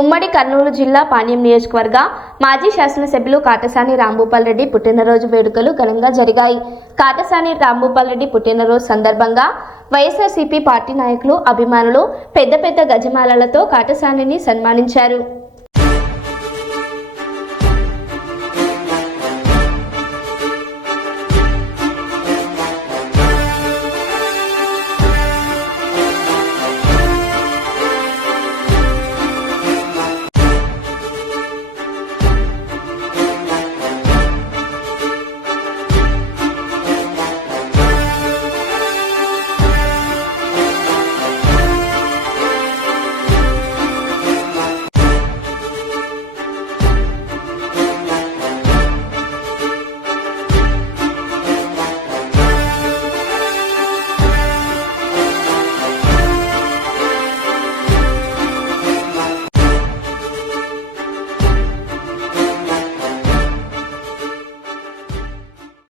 ఉమ్మడి కర్నూలు జిల్లా పాణ్యం నియోజకవర్గ మాజీ శాసనసభ్యులు కాటసాని రాంభూపాల్ రెడ్డి పుట్టినరోజు వేడుకలు ఘనంగా జరిగాయి. కాటసాని రాంభూపాల్ రెడ్డి పుట్టినరోజు సందర్భంగా వైఎస్ఆర్సీపీ పార్టీ నాయకులు, అభిమానులు పెద్ద పెద్ద గజమాలలతో కాటసానిని సన్మానించారు.